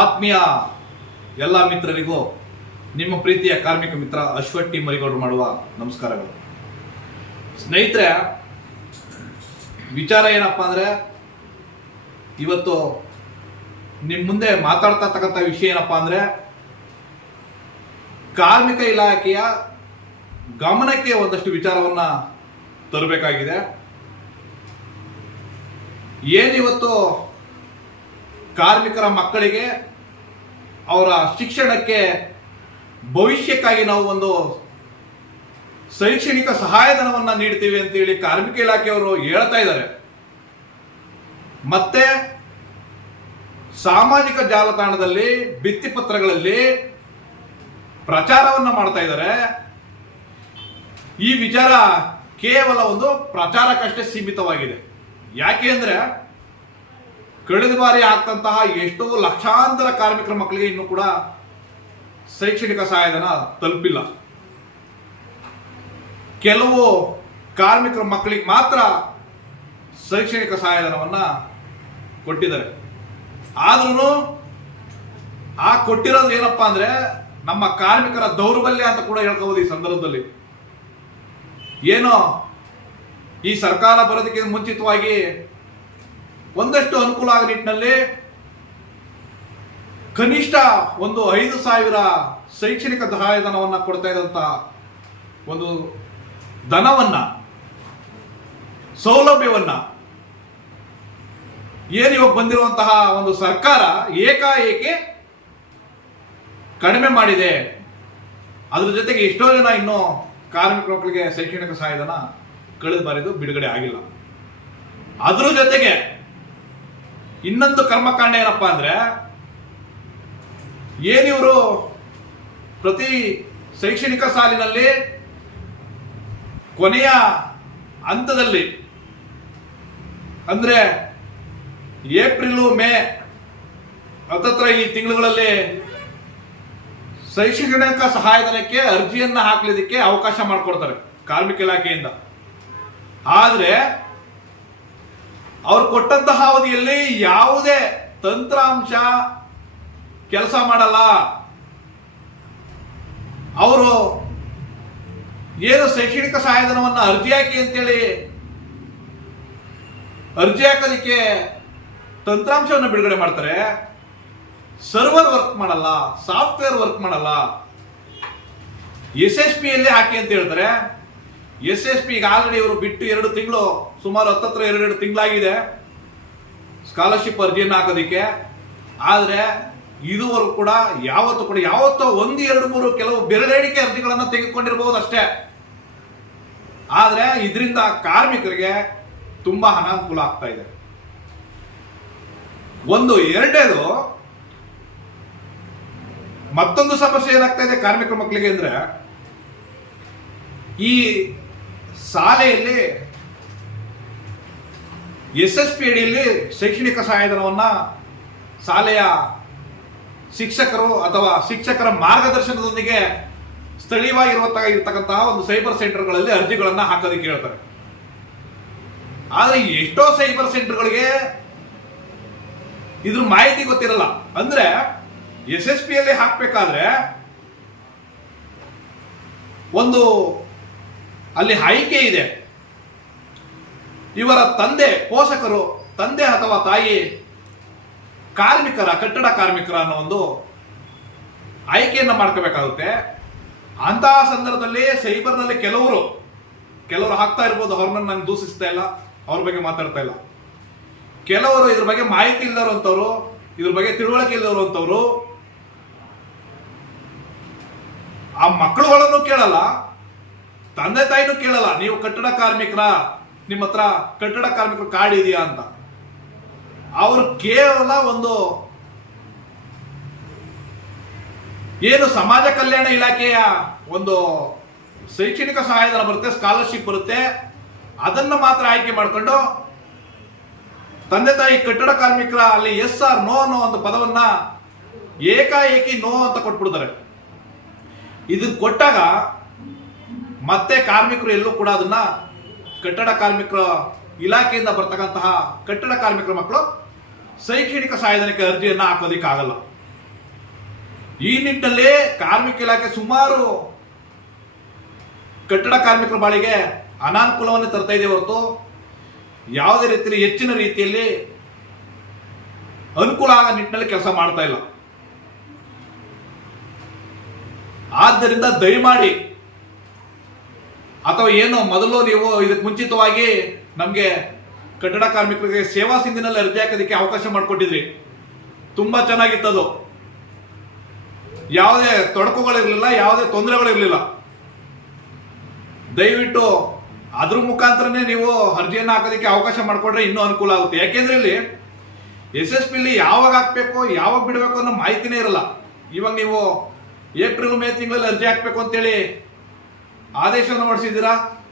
ಆತ್ಮೀಯ ಎಲ್ಲ ಮಿತ್ರರಿಗೂ, ನಿಮ್ಮ ಪ್ರೀತಿಯ ಕಾರ್ಮಿಕ ಮಿತ್ರ ಅಶ್ವಟ್ಟಿ ಮರಿಗೌಡರು ಮಾಡುವ ನಮಸ್ಕಾರಗಳು. ಸ್ನೇಹಿತರೆ, ವಿಚಾರ ಏನಪ್ಪ ಅಂದರೆ, ಇವತ್ತು ನಿಮ್ಮ ಮುಂದೆ ಮಾತಾಡ್ತಾ ತಕ್ಕಂಥ ವಿಷಯ ಏನಪ್ಪ ಅಂದರೆ, ಕಾರ್ಮಿಕ ಇಲಾಖೆಯ ಗಮನಕ್ಕೆ ಒಂದಷ್ಟು ವಿಚಾರವನ್ನು ತರಬೇಕಾಗಿದೆ. ಏನಿವತ್ತು ಕಾರ್ಮಿಕರ ಮಕ್ಕಳಿಗೆ ಅವರ ಶಿಕ್ಷಣಕ್ಕೆ ಭವಿಷ್ಯಕ್ಕಾಗಿ ನಾವು ಒಂದು ಶೈಕ್ಷಣಿಕ ಸಹಾಯಧನವನ್ನು ನೀಡ್ತೀವಿ ಅಂತೇಳಿ ಕಾರ್ಮಿಕ ಇಲಾಖೆಯವರು ಹೇಳ್ತಾ ಇದ್ದಾರೆ. ಮತ್ತೆ ಸಾಮಾಜಿಕ ಜಾಲತಾಣದಲ್ಲಿ ಭಿತ್ತಿಪತ್ರಗಳಲ್ಲಿ ಪ್ರಚಾರವನ್ನ ಮಾಡ್ತಾ ಇದ್ದಾರೆ. ಈ ವಿಚಾರ ಕೇವಲ ಒಂದು ಪ್ರಚಾರಕ್ಕಷ್ಟೇ ಸೀಮಿತವಾಗಿದೆ. ಯಾಕೆ ಅಂದ್ರೆ ಕಳೆದ ಬಾರಿ ಆಗ್ತಂತಹ ಎಷ್ಟೋ ಲಕ್ಷಾಂತರ ಕಾರ್ಮಿಕರ ಮಕ್ಕಳಿಗೆ ಇನ್ನೂ ಕೂಡ ಶೈಕ್ಷಣಿಕ ಸಹಾಯಧನ ತಲುಪಿಲ್ಲ. ಕೆಲವು ಕಾರ್ಮಿಕರ ಮಕ್ಕಳಿಗೆ ಮಾತ್ರ ಶೈಕ್ಷಣಿಕ ಸಹಾಯಧನವನ್ನ ಕೊಟ್ಟಿದ್ದಾರೆ. ಆದ್ರೂ ಆ ಕೊಟ್ಟಿರೋದು ಏನಪ್ಪಾ ಅಂದ್ರೆ ನಮ್ಮ ಕಾರ್ಮಿಕರ ದೌರ್ಬಲ್ಯ ಅಂತ ಕೂಡ ಹೇಳ್ಕೋಬಹುದು ಈ ಸಂದರ್ಭದಲ್ಲಿ. ಏನೋ ಈ ಸರ್ಕಾರ ಬರೋದಕ್ಕೆ ಮುಂಚಿತವಾಗಿ ಒಂದಷ್ಟು ಅನುಕೂಲ ಆಗ ನಿಟ್ಟಿನಲ್ಲಿ ಕನಿಷ್ಠ ಒಂದು ಐದು ಸಾವಿರ ಶೈಕ್ಷಣಿಕ ಸಹಾಯಧನವನ್ನು ಕೊಡ್ತಾ ಇದ್ದಂತ ಒಂದು ಧನವನ್ನ, ಸೌಲಭ್ಯವನ್ನ ಏನು ಇವಾಗ ಬಂದಿರುವಂತಹ ಒಂದು ಸರ್ಕಾರ ಏಕಾಏಕಿ ಕಡಿಮೆ ಮಾಡಿದೆ. ಅದ್ರ ಜೊತೆಗೆ ಎಷ್ಟೋ ಜನ ಇನ್ನೂ ಕಾರ್ಮಿಕ ಮಕ್ಕಳಿಗೆ ಶೈಕ್ಷಣಿಕ ಸಹಾಯಧನ ಕಳೆದು ಬರೆದು ಬಿಡುಗಡೆ ಆಗಿಲ್ಲ. ಅದ್ರ ಜೊತೆಗೆ ಇನ್ನೊಂದು ಕರ್ಮಕಾಂಡ ಏನಪ್ಪಾ ಅಂದ್ರೆ ಏನಿವರು ಪ್ರತಿ ಶೈಕ್ಷಣಿಕ ಸಾಲಿನಲ್ಲಿ ಕೊನೆಯ ಹಂತದಲ್ಲಿ, ಅಂದ್ರೆ ಏಪ್ರಿಲ್, ಮೇ, ಹತ್ತತ್ರ ಈ ತಿಂಗಳುಗಳಲ್ಲಿ ಶೈಕ್ಷಣಿಕ ಸಹಾಯಧನಕ್ಕೆ ಅರ್ಜಿಯನ್ನ ಹಾಕ್ಲಿದಕ್ಕೆ ಅವಕಾಶ ಮಾಡಿಕೊಡ್ತಾರೆ ಕಾರ್ಮಿಕ ಇಲಾಖೆಯಿಂದ. ಆದ್ರೆ ಅವ್ರು ಕೊಟ್ಟಂತಹ ಅವಧಿಯಲ್ಲಿ ಯಾವುದೇ ತಂತ್ರಾಂಶ ಕೆಲಸ ಮಾಡಲ್ಲ. ಅವರು ಏನು ಶೈಕ್ಷಣಿಕ ಸಹಾಯಧನವನ್ನು ಅರ್ಜಿ ಹಾಕಿ ಅಂತೇಳಿ ಅರ್ಜಿ ಹಾಕೋದಕ್ಕೆ ತಂತ್ರಾಂಶವನ್ನು ಬಿಡುಗಡೆ ಮಾಡ್ತಾರೆ. ಸರ್ವರ್ ವರ್ಕ್ ಮಾಡಲ್ಲ, ಸಾಫ್ಟ್ವೇರ್ ವರ್ಕ್ ಮಾಡಲ್ಲ. ಎಸ್ ಎಸ್ ಪಿ ಅಲ್ಲಿ ಹಾಕಿ ಅಂತ ಹೇಳ್ತಾರೆ. ಎಸ್ ಎಸ್ ಪಿ ಈಗ ಆಲ್ರೆಡಿ ಇವರು ಬಿಟ್ಟು ಎರಡು ತಿಂಗಳು ಸುಮಾರು ಹತ್ತತ್ರ ಎರಡೆರಡು ತಿಂಗಳಾಗಿದೆ. ಸ್ಕಾಲರ್ಶಿಪ್ ಅರ್ಜಿಯನ್ನು ಹಾಕೋದಿಕ್ಕೆ. ಆದರೆ ಇದುವರೆಗೂ ಕೂಡ ಯಾವತ್ತು ಕೂಡ, ಯಾವತ್ತೋ ಒಂದು, ಎರಡು, ಮೂರು ಕೆಲವು ಬೆರಳೆಣಿಕೆ ಅರ್ಜಿಗಳನ್ನು ತೆಗೆದುಕೊಂಡಿರಬಹುದು ಅಷ್ಟೇ. ಆದರೆ ಇದರಿಂದ ಕಾರ್ಮಿಕರಿಗೆ ತುಂಬ ಅನಾನುಕೂಲ ಆಗ್ತಾ ಇದೆ. ಒಂದು, ಎರಡನೇದು, ಮತ್ತೊಂದು ಸಮಸ್ಯೆ ಏನಾಗ್ತಾ ಇದೆ ಕಾರ್ಮಿಕ ಮಕ್ಕಳಿಗೆ ಅಂದ್ರೆ ಈ ಶಾಲೆಯಲ್ಲಿ ಎಸ್ ಎಸ್ ಪಿ ಅಡಿಯಲ್ಲಿ ಶೈಕ್ಷಣಿಕ ಸಹಾಯಧನವನ್ನು ಶಾಲೆಯ ಶಿಕ್ಷಕರು ಅಥವಾ ಶಿಕ್ಷಕರ ಮಾರ್ಗದರ್ಶನದೊಂದಿಗೆ ಸ್ಥಳೀಯವಾಗಿರುವಂತಹ ಒಂದು ಸೈಬರ್ ಸೆಂಟರ್ಗಳಲ್ಲಿ ಅರ್ಜಿಗಳನ್ನು ಹಾಕೋದಕ್ಕೆ ಹೇಳ್ತಾರೆ. ಆದರೆ ಎಷ್ಟೋ ಸೈಬರ್ ಸೆಂಟರ್ಗಳಿಗೆ ಇದ್ರ ಮಾಹಿತಿ ಗೊತ್ತಿರಲ್ಲ. ಅಂದ್ರೆ ಎಸ್ ಎಸ್ ಪಿ ಅಲ್ಲಿ ಹಾಕ್ಬೇಕಾದ್ರೆ ಒಂದು ಅಲ್ಲಿ ಆಯ್ಕೆ ಇದೆ. ಇವರ ತಂದೆ ಪೋಷಕರು, ತಂದೆ ಅಥವಾ ತಾಯಿ ಕಾರ್ಮಿಕರ, ಕಟ್ಟಡ ಕಾರ್ಮಿಕರ ಅನ್ನೋ ಒಂದು ಆಯ್ಕೆಯನ್ನು ಮಾಡ್ಕೋಬೇಕಾಗುತ್ತೆ. ಅಂತಹ ಸಂದರ್ಭದಲ್ಲಿ ಸೈಬರ್ನಲ್ಲಿ ಕೆಲವರು ಕೆಲವರು ಹಾಕ್ತಾ ಇರ್ಬೋದು, ಅವ್ರನ್ನ ನಾನು ದೂಷಿಸ್ತಾ ಇಲ್ಲ, ಅವ್ರ ಬಗ್ಗೆ ಮಾತಾಡ್ತಾ ಇಲ್ಲ. ಕೆಲವರು ಇದ್ರ ಬಗ್ಗೆ ಮಾಹಿತಿ ಇಲ್ಲದವರು ಇದ್ರ ಬಗ್ಗೆ ತಿಳುವಳಿಕೆ ಇಲ್ಲದವರು ಅಂತವ್ರು, ಆ ಮಕ್ಕಳುಗಳನ್ನು ಕೇಳಲ್ಲ, ತಂದೆ ತಾಯಿನೂ ಕೇಳಲ್ಲ, ನೀವು ಕಟ್ಟಡ ಕಾರ್ಮಿಕರ ನಿಮ್ಮ ಹತ್ರ ಕಟ್ಟಡ ಕಾರ್ಮಿಕರು ಕಾರ್ಡ್ ಇದೆಯಾ ಅಂತ. ಅವರು ಕೇವಲ ಒಂದು ಏನು ಸಮಾಜ ಕಲ್ಯಾಣ ಇಲಾಖೆಯ ಒಂದು ಶೈಕ್ಷಣಿಕ ಸಹಾಯಧನ ಬರುತ್ತೆ ಸ್ಕಾಲರ್ಶಿಪ್ ಬರುತ್ತೆ, ಅದನ್ನು ಮಾತ್ರ ಆಯ್ಕೆ ಮಾಡಿಕೊಂಡು ತಂದೆ ತಾಯಿ ಕಟ್ಟಡ ಕಾರ್ಮಿಕರ ಅಲ್ಲಿ ಎಸ್ ಆರ್ ನೋ ಅನ್ನೋ ಒಂದು ಪದವನ್ನ ಏಕಾಏಕಿ ನೋ ಅಂತ ಕೊಟ್ಬಿಡ್ತಾರೆ. ಇದು ಕೊಟ್ಟಾಗ ಮತ್ತೆ ಕಾರ್ಮಿಕರು ಎಲ್ಲೂ ಕೂಡ ಅದನ್ನ ಕಟ್ಟಡ ಕಾರ್ಮಿಕರ ಇಲಾಖೆಯಿಂದ ಬರ್ತಕ್ಕಂತಹ ಕಟ್ಟಡ ಕಾರ್ಮಿಕರ ಮಕ್ಕಳು ಶೈಕ್ಷಣಿಕ ಸಹಾಯಧನಕ್ಕೆ ಅರ್ಜಿಯನ್ನ ಹಾಕೋದಿಕ್ಕಾಗಲ್ಲ. ಈ ನಿಟ್ಟಿನಲ್ಲಿ ಕಾರ್ಮಿಕ ಇಲಾಖೆ ಸುಮಾರು ಕಟ್ಟಡ ಕಾರ್ಮಿಕರ ಬಾಳಿಗೆ ಅನಾನುಕೂಲವನ್ನು ತರ್ತಾ ಇದೆ ಹೊರತು ಯಾವುದೇ ರೀತಿಯಲ್ಲಿ ಹೆಚ್ಚಿನ ರೀತಿಯಲ್ಲಿ ಅನುಕೂಲ ಆಗೋ ನಿಟ್ಟಿನಲ್ಲಿ ಕೆಲಸ ಮಾಡ್ತಾ ಇಲ್ಲ. ಆದ್ದರಿಂದ ದಯಮಾಡಿ ಅಥವಾ ಏನು ಮೊದಲು ನೀವು ಇದಕ್ಕೆ ಮುಂಚಿತವಾಗಿ ನಮಗೆ ಕಟ್ಟಡ ಕಾರ್ಮಿಕರಿಗೆ ಸೇವಾ ಸಿಂಧಿನಲ್ಲಿ ಅರ್ಜಿ ಹಾಕೋದಕ್ಕೆ ಅವಕಾಶ ಮಾಡಿಕೊಟ್ಟಿದ್ರಿ. ತುಂಬಾ ಚೆನ್ನಾಗಿತ್ತದು. ಯಾವುದೇ ತೊಡಕುಗಳಿರಲಿಲ್ಲ, ಯಾವುದೇ ತೊಂದರೆಗಳಿರಲಿಲ್ಲ. ದಯವಿಟ್ಟು ಅದ್ರ ಮುಖಾಂತರನೇ ನೀವು ಅರ್ಜಿಯನ್ನು ಹಾಕೋದಕ್ಕೆ ಅವಕಾಶ ಮಾಡಿಕೊಟ್ರೆ ಇನ್ನೂ ಅನುಕೂಲ ಆಗುತ್ತೆ. ಯಾಕೆಂದ್ರೆ ಇಲ್ಲಿ ಎಸ್ ಎಸ್ ಪಿಲಿ ಯಾವಾಗ ಹಾಕ್ಬೇಕು, ಯಾವಾಗ ಬಿಡಬೇಕು ಅನ್ನೋ ಮಾಹಿತಿನೇ ಇರಲ್ಲ. ಇವಾಗ ನೀವು ಏಪ್ರಿಲ್ ಮೇ ತಿಂಗಳಲ್ಲಿ ಅರ್ಜಿ ಹಾಕ್ಬೇಕು ಅಂತೇಳಿ ಆದೇಶವನ್ನು ಹೊರಡಿಸಿದ್ದೀರಾ?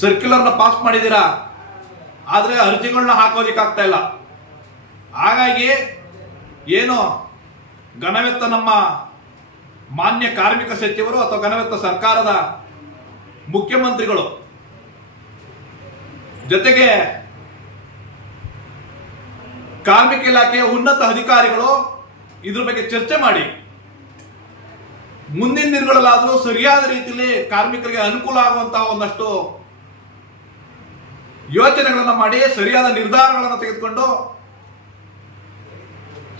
ಸರ್ಕ್ಯುಲರ್ನ ಪಾಸ್ ಮಾಡಿದ್ದೀರಾ? ಆದ್ರೆ ಅರ್ಜಿಗಳನ್ನ ಹಾಕೋದಿಕ್ಕೆ ಆಗ್ತಾ ಇಲ್ಲ. ಹಾಗಾಗಿ ಏನು ಘನವೆತ್ತ ನಮ್ಮ ಮಾನ್ಯ ಕಾರ್ಮಿಕ ಸಚಿವರು ಅಥವಾ ಘನವೆತ್ತ ಸರ್ಕಾರದ ಮುಖ್ಯಮಂತ್ರಿಗಳು ಜೊತೆಗೆ ಕಾರ್ಮಿಕ ಇಲಾಖೆಯ ಉನ್ನತ ಅಧಿಕಾರಿಗಳು ಇದ್ರ ಬಗ್ಗೆ ಚರ್ಚೆ ಮಾಡಿ. ಮುಂದಿನ ದಿನಗಳಲ್ಲಾದರೂ ಸರಿಯಾದ ರೀತಿಯಲ್ಲಿ ಕಾರ್ಮಿಕರಿಗೆ ಅನುಕೂಲ ಆಗುವಂತಹ ಒಂದಷ್ಟು ಯೋಚನೆಗಳನ್ನು ಮಾಡಿ, ಸರಿಯಾದ ನಿರ್ಧಾರಗಳನ್ನು ತೆಗೆದುಕೊಂಡು,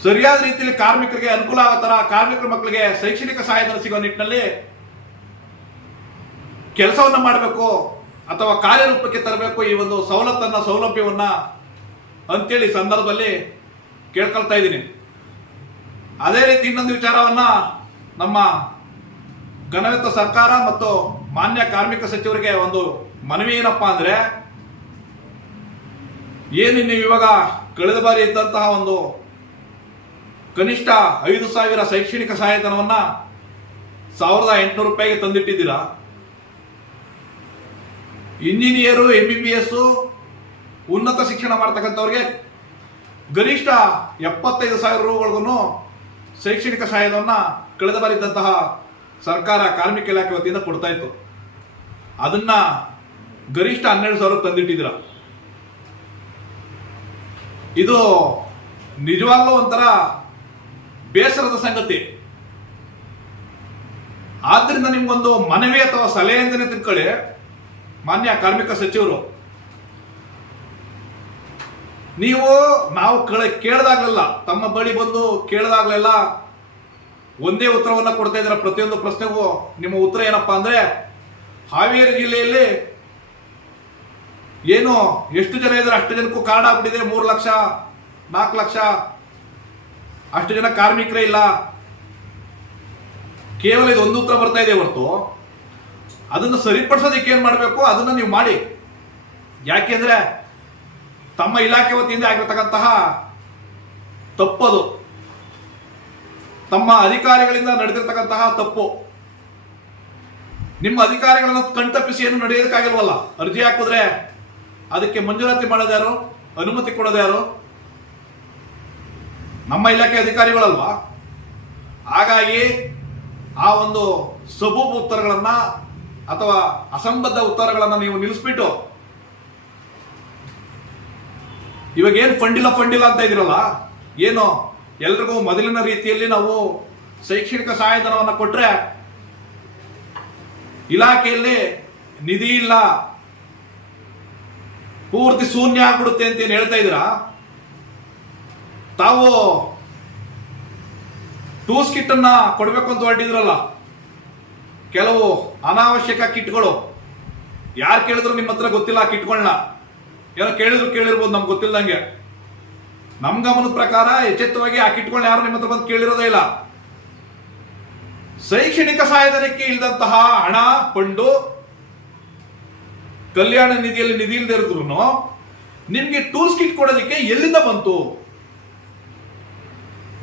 ಸರಿಯಾದ ರೀತಿಯಲ್ಲಿ ಕಾರ್ಮಿಕರಿಗೆ ಅನುಕೂಲ ಆಗೋ ತರ ಕಾರ್ಮಿಕರ ಮಕ್ಕಳಿಗೆ ಶೈಕ್ಷಣಿಕ ಸಹಾಯಧನ ಸಿಗೋ ನಿಟ್ಟಿನಲ್ಲಿ ಕೆಲಸವನ್ನು ಮಾಡಬೇಕು ಅಥವಾ ಕಾರ್ಯರೂಪಕ್ಕೆ ತರಬೇಕು ಈ ಒಂದು ಸವಲತ್ತನ್ನ, ಸೌಲಭ್ಯವನ್ನ ಅಂತೇಳಿ ಸಂದರ್ಭದಲ್ಲಿ ಕೇಳ್ಕೊಳ್ತಾ ಇದ್ದೀನಿ. ಅದೇ ರೀತಿ ಇನ್ನೊಂದು ವಿಚಾರವನ್ನ ನಮ್ಮ ಘನವೆತ್ತ ಸರ್ಕಾರ ಮತ್ತು ಮಾನ್ಯ ಕಾರ್ಮಿಕ ಸಚಿವರಿಗೆ ಒಂದು ಮನವಿ ಏನಪ್ಪಾ ಅಂದ್ರೆ, ಏನು ನೀವು ಇವಾಗ ಕಳೆದ ಬಾರಿ ಇದ್ದಂತಹ ಒಂದು ಕನಿಷ್ಠ ಐದು ಸಾವಿರ ಶೈಕ್ಷಣಿಕ ಸಹಾಯಧನವನ್ನ ಸಾವಿರದ ಎಂಟುನೂರು ರೂಪಾಯಿಗೆ ತಂದಿಟ್ಟಿದ್ದೀರಾ? Engineer M B B S ಉನ್ನತ ಶಿಕ್ಷಣ ಮಾಡ್ತಕ್ಕಂಥವ್ರಿಗೆ ಗರಿಷ್ಠ ಎಪ್ಪತ್ತೈದು ಸಾವಿರ ರೂಗಳಿಗೂ ಶೈಕ್ಷಣಿಕ ಸಹಾಯಧನವನ್ನ ಕಳೆದ ಬಾರಿ ಇದ್ದಂತಹ ಸರ್ಕಾರ ಕಾರ್ಮಿಕ ಇಲಾಖೆ ವತಿಯಿಂದ ಕೊಡ್ತಾ ಇತ್ತು. ಅದನ್ನ ಗರಿಷ್ಠ ಹನ್ನೆರಡು ಸಾವಿರ ತಂದಿಟ್ಟಿದ್ರ ಇದು ನಿಜವಾಗ್ಲೂ ಒಂಥರ ಬೇಸರದ ಸಂಗತಿ. ಆದ್ರಿಂದ ನಿಮ್ಗೊಂದು ಮನವಿ ಅಥವಾ ಸಲಹೆ ಅಂತಾನೆ ತಿಳ್ಕೊಳ್ಳಿ. ಮಾನ್ಯ ಕಾರ್ಮಿಕ ಸಚಿವರು. ನೀವು ನಾವು ಕಳೆ, ಕೇಳಿದಾಗಲೆಲ್ಲ, ತಮ್ಮ ಬಳಿ ಬಂದು ಕೇಳಿದಾಗಲೆಲ್ಲ ಒಂದೇ ಉತ್ತರವನ್ನ ಕೊಡ್ತಾ ಇದ್ದಾರೆ. ಪ್ರತಿಯೊಂದು ಪ್ರಶ್ನೆಗೂ ನಿಮ್ಮ ಉತ್ತರ ಏನಪ್ಪಾ ಅಂದ್ರೆ ಹಾವೇರಿ ಜಿಲ್ಲೆಯಲ್ಲಿ ಏನು ಎಷ್ಟು ಜನ ಇದ್ದಾರೆ? ಅಷ್ಟು ಜನಕ್ಕೂ ಕಾರ್ಡ್ ಆಗ್ಬಿಟ್ಟಿದೆ. ಮೂರು ಲಕ್ಷ, ನಾಲ್ಕು ಲಕ್ಷ. ಅಷ್ಟು ಜನ ಕಾರ್ಮಿಕರೇ ಇಲ್ಲ. ಕೇವಲ ಇದು ಒಂದು ಉತ್ತರ ಬರ್ತಾ ಇದೆ ಹೊರತು. ಅದನ್ನು ಸರಿಪಡಿಸೋದಕ್ಕೆ ಏನ್ ಮಾಡಬೇಕು? ಅದನ್ನ ನೀವು ಮಾಡಿ. ಯಾಕೆಂದ್ರೆ ತಮ್ಮ ಇಲಾಖೆ ವತಿಯಿಂದ ಆಗಿರ್ತಕ್ಕಂತಹ ತಪ್ಪದು. ತಮ್ಮ ಅಧಿಕಾರಿಗಳಿಂದ ನಡೆದಿರ್ತಕ್ಕಂತಹ ತಪ್ಪು. ನಿಮ್ಮ ಅಧಿಕಾರಿಗಳನ್ನು ಕಣ್ತಪ್ಪಿಸಿ ಏನು ನಡೆಯೋದಕ್ಕಾಗಿಲ್ವಲ್ಲ? ಅರ್ಜಿ ಹಾಕಿದ್ರೆ ಅದಕ್ಕೆ ಮಂಜೂರಾತಿ ಮಾಡೋದು ಯಾರು? ಅನುಮತಿ ಕೊಡೋದು ಯಾರು? ನಮ್ಮ ಇಲಾಖೆ ಅಧಿಕಾರಿಗಳಲ್ವಾ? ಹಾಗಾಗಿ ಆ ಒಂದು ಸಬೂಬ್ ಉತ್ತರಗಳನ್ನ ಅಥವಾ ಅಸಂಬದ್ಧ ಉತ್ತರಗಳನ್ನ ನೀವು ನಿಲ್ಲಿಸ್ಬಿಟ್ಟು ಇವಾಗ ಏನು ಫಂಡಿಲ್ಲ ಫಂಡಿಲ್ಲ ಅಂತ ಇದಿರಲ್ಲ ಏನು? ಎಲ್ರಿಗೂ ಮೊದಲಿನ ರೀತಿಯಲ್ಲಿ ನಾವು ಶೈಕ್ಷಣಿಕ ಸಹಾಯಧನವನ್ನು ಕೊಟ್ಟರೆ ಇಲಾಖೆಯಲ್ಲಿ ನಿಧಿ ಇಲ್ಲ. ಪೂರ್ತಿ ಶೂನ್ಯ ಆಗ್ಬಿಡುತ್ತೆ ಅಂತ ಏನು ಹೇಳ್ತಾ ಇದ್ದೀರಾ? ತಾವು ಟೂಸ್ ಕಿಟ್ ಕೊಡ್ಬೇಕು ಅಂತ ಹೊರಟಿದ್ರಲ್ಲ, ಕೆಲವು ಅನಾವಶ್ಯಕ ಕಿಟ್ಗಳು. ಯಾರು ಕೇಳಿದ್ರು ನಿಮ್ಮ ಹತ್ರ ಗೊತ್ತಿಲ್ಲ ಕಿಟ್ಗಳನ್ನ ಏನೋ ಕೇಳಿದ್ರು ಕೇಳಿರ್ಬೋದು, ನಮ್ಗೆ ಗೊತ್ತಿಲ್ಲದಂಗೆ ನಮ್ ಗಮನದ ಪ್ರಕಾರ ಎಚ್ಚೆತ್ತವಾಗಿ ಕಿಟ್ಗಳನ್ನ ಯಾರು ನಿಮ್ಮ ಹತ್ರ ಬಂದು ಕೇಳಿರೋದೇ ಇಲ್ಲ. ಶೈಕ್ಷಣಿಕ ಸಹಾಯಧನಕ್ಕೆ ಇಲ್ಲದಂತಹ ಹಣ ಫಂಡು ಕಲ್ಯಾಣ ನಿಧಿಯಲ್ಲಿ ನಿಧಿ ಇಲ್ಲದೆ ಇರಿದ್ರು ನಿಮ್ಗೆ ಟೂಲ್ಸ್ ಕಿಟ್ ಕೊಡೋದಕ್ಕೆ ಎಲ್ಲಿಂದ ಬಂತು?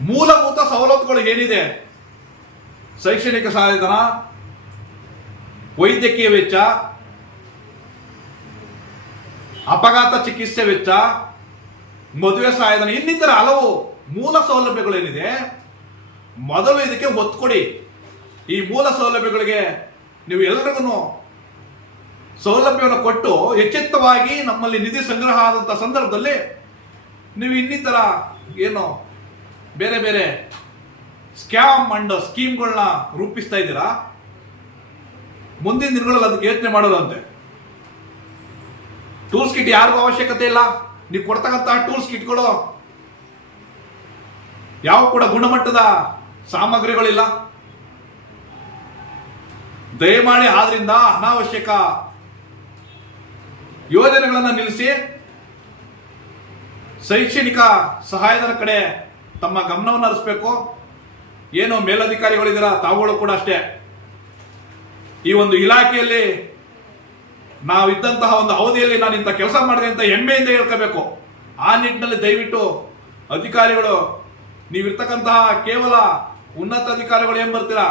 ಮೂಲಭೂತ ಸವಲತ್ತುಗಳು ಏನಿದೆ? ಶೈಕ್ಷಣಿಕ ಸಹಾಯಧನ ವೈದ್ಯಕೀಯ ವೆಚ್ಚ, ಅಪಘಾತ ಚಿಕಿತ್ಸೆ ವೆಚ್ಚ ಮದುವೆ ಸಹಾಯಧನ ಇನ್ನಿತರ ಹಲವು ಮೂಲ ಸೌಲಭ್ಯಗಳೇನಿದೆ, ಮೊದಲು ಇದಕ್ಕೆ ಒತ್ತು ಕೊಡಿ. ಈ ಮೂಲ ಸೌಲಭ್ಯಗಳಿಗೆ ನೀವು ಎಲ್ಲರಿಗೂ ಸೌಲಭ್ಯವನ್ನು ಕೊಟ್ಟು ಎಚ್ಚೆತ್ತವಾಗಿ ನಮ್ಮಲ್ಲಿ ನಿಧಿ ಸಂಗ್ರಹ ಆದಂಥ ಸಂದರ್ಭದಲ್ಲಿ ನೀವು ಇನ್ನಿತರ ಏನು ಬೇರೆ ಬೇರೆ ಸ್ಕ್ಯಾಮ್ ಅಂಡ್ ಸ್ಕೀಮ್ಗಳನ್ನ ರೂಪಿಸ್ತಾ ಇದ್ದೀರಾ? ಮುಂದಿನ ದಿನಗಳಲ್ಲಿ ಅದಕ್ಕೆ ಯೋಚನೆ ಮಾಡೋದಂತೆ. ಟೂಲ್ಸ್ ಕಿಟ್ ಯಾರಿಗೂ ಅವಶ್ಯಕತೆ ಇಲ್ಲ. ನೀವು ಕೊಡ್ತಕ್ಕಂತಹ ಟೂಲ್ಸ್ ಕಿಟ್ಗಳು ಯಾವ ಕೂಡ ಗುಣಮಟ್ಟದ ಸಾಮಗ್ರಿಗಳಿಲ್ಲ. ದಯಮಾಡಿ ಆದ್ರಿಂದ ಅನಾವಶ್ಯಕ ಯೋಜನೆಗಳನ್ನು ನಿಲ್ಲಿಸಿ ಶೈಕ್ಷಣಿಕ ಸಹಾಯಧನ ಕಡೆ ತಮ್ಮ ಗಮನವನ್ನು ಹರಿಸಬೇಕು. ಏನು ಮೇಲಧಿಕಾರಿಗಳಿದ್ದೀರಾ ತಾವುಗಳು ಕೂಡ ಅಷ್ಟೇ. ಈ ಒಂದು ಇಲಾಖೆಯಲ್ಲಿ ನಾವಿದ್ದಂತಹ ಒಂದು ಅವಧಿಯಲ್ಲಿ ನಾನು ಇಂಥ ಕೆಲಸ ಮಾಡಿದೆ ಅಂತ ಹೆಮ್ಮೆಯಿಂದ ಹೇಳ್ಕೋಬೇಕು. ಆ ನಿಟ್ಟಿನಲ್ಲಿ ದಯವಿಟ್ಟು ಅಧಿಕಾರಿಗಳು, ನೀವಿರ್ತಕ್ಕಂತಹ ಕೇವಲ ಉನ್ನತ ಅಧಿಕಾರಿಗಳು ಏನ್ ಬರ್ತೀರಾ?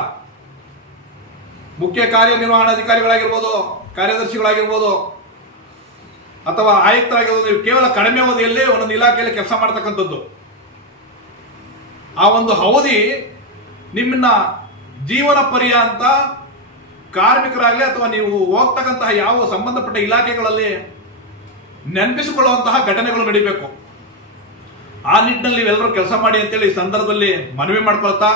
ಮುಖ್ಯ ಕಾರ್ಯನಿರ್ವಹಣಾಧಿಕಾರಿಗಳಾಗಿರ್ಬೋದು ಕಾರ್ಯದರ್ಶಿಗಳಾಗಿರ್ಬೋದು, ಅಥವಾ ಆಯುಕ್ತರಾಗಿರ್ಬೋದು, ನೀವು ಕೇವಲ ಕಡಿಮೆ ಅವಧಿಯಲ್ಲಿ ಒಂದೊಂದು ಇಲಾಖೆಯಲ್ಲಿ ಕೆಲಸ ಮಾಡ್ತಕ್ಕಂಥದ್ದು. ಆ ಒಂದು ಅವಧಿ ನಿಮ್ಮನ್ನ ಜೀವನ ಪರ್ಯಂತ ಕಾರ್ಮಿಕರಾಗಲಿ ಅಥವಾ ನೀವು ಹೋಗ್ತಕ್ಕಂತಹ ಯಾವ ಸಂಬಂಧಪಟ್ಟ ಇಲಾಖೆಗಳಲ್ಲಿ ನೆನಪಿಸಿಕೊಳ್ಳುವಂತಹ ಘಟನೆಗಳು ನಡೀಬೇಕು. ಆ ನಿಟ್ಟಿನಲ್ಲಿ ನೀವೆಲ್ಲರೂ ಕೆಲಸ ಮಾಡಿ ಅಂತೇಳಿ ಈ ಸಂದರ್ಭದಲ್ಲಿ ಮನವಿ ಮಾಡ್ಕೊಳ್ತಾ,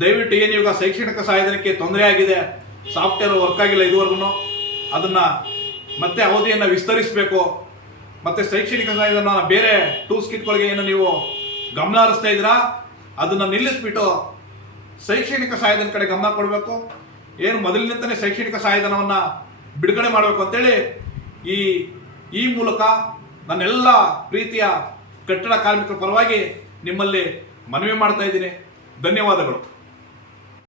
ದಯವಿಟ್ಟು ಏನು ಇವಾಗ ಶೈಕ್ಷಣಿಕ ಸಹಾಯಧನಕ್ಕೆ ತೊಂದರೆ ಆಗಿದೆ, ಸಾಫ್ಟ್ವೇರ್ ವರ್ಕ್ ಆಗಿಲ್ಲ ಇದುವರೆಗೂ, ಅದನ್ನ ಮತ್ತೆ ಅವಧಿಯನ್ನು ವಿಸ್ತರಿಸಬೇಕು, ಮತ್ತೆ ಶೈಕ್ಷಣಿಕ ಸಹಾಯಧನ ಬೇರೆ ಟೂಲ್ಸ್ ಕಿಟ್ಗಳಿಗೆ ಏನು ನೀವು ಗಮನ ಹರಿಸ್ತಾ ಇದ್ದೀರಾ, ಅದನ್ನು ನಿಲ್ಲಿಸ್ಬಿಟ್ಟು ಶೈಕ್ಷಣಿಕ ಸಹಾಯಧನ ಕಡೆ ಗಮನ ಕೊಡಬೇಕು. ಏನು ಮೊದಲಿನಿಂದಲೇ ಶೈಕ್ಷಣಿಕ ಸಹಾಯಧನವನ್ನು ಬಿಡುಗಡೆ ಮಾಡಬೇಕು ಅಂತೇಳಿ ಈ ಈ ಮೂಲಕ ನನ್ನೆಲ್ಲ ಪ್ರೀತಿಯ ಕಟ್ಟಡ ಕಾರ್ಮಿಕರ ಪರವಾಗಿ ನಿಮ್ಮಲ್ಲಿ ಮನವಿ ಮಾಡ್ತಾ ಇದ್ದೀನಿ. ಧನ್ಯವಾದಗಳು.